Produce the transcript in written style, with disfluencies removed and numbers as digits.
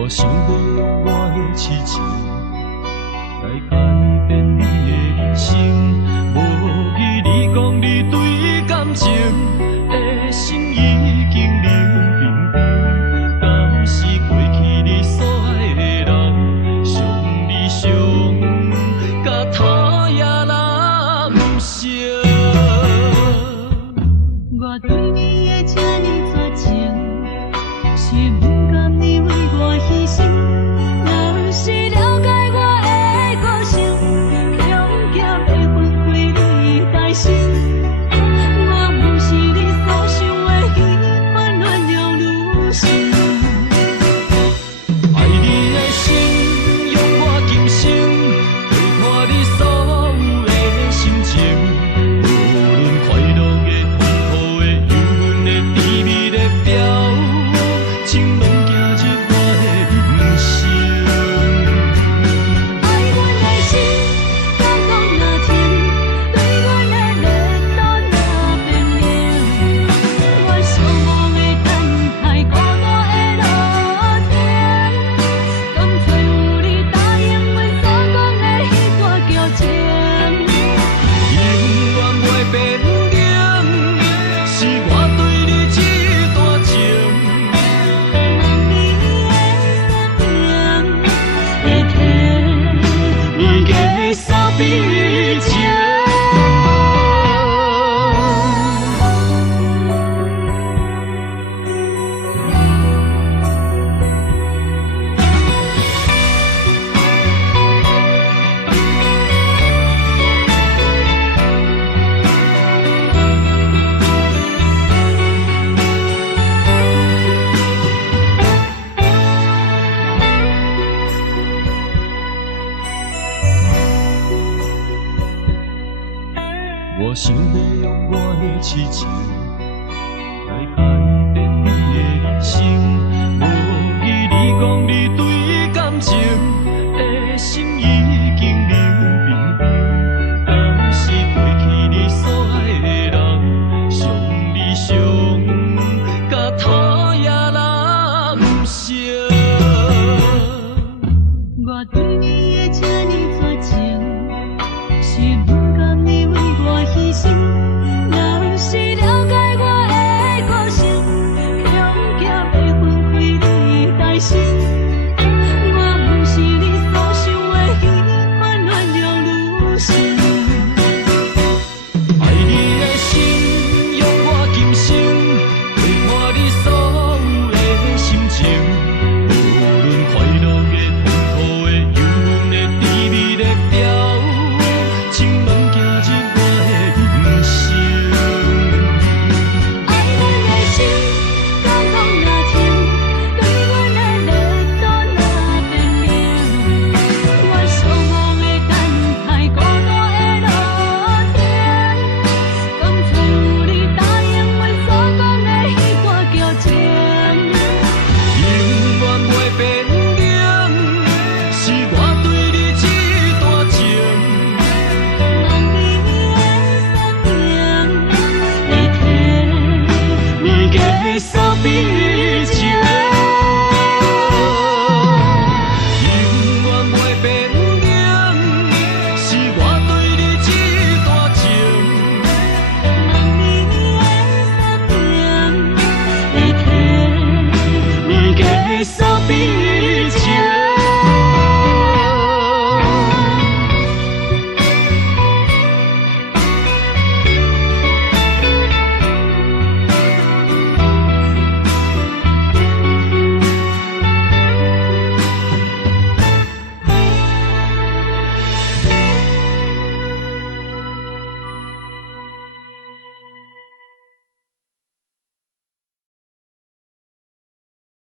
我想要用我的痴情来改变你的人生。无记你讲你对感情的心已经冷冰冰，敢是过去你所爱的人，伤你伤甲讨厌人生。我对你的这呢绝情，是不甘你为我牺牲。若是了解我的个性，恐惊要分开你的心。我不是你所想的彼款乱了女性。爱你的心，用我今生陪伴你所有的心情，无论快乐的、痛苦的、忧闷的、甜蜜的表情，拢走入我的人生。爱阮的心，敢讲若情，对阮的热度若变冷。我寂寞的等待，孤单的落天，甘找有你答应阮所讲的迄段旧情。永远袂变冷，是我对你这段情。望你的生命会替我结束悲情。我想要用我的痴情来改变你的人生。无记你讲你对感情的心已经冷冰冰，敢是过去你所爱的人，伤你伤甲讨厌人生。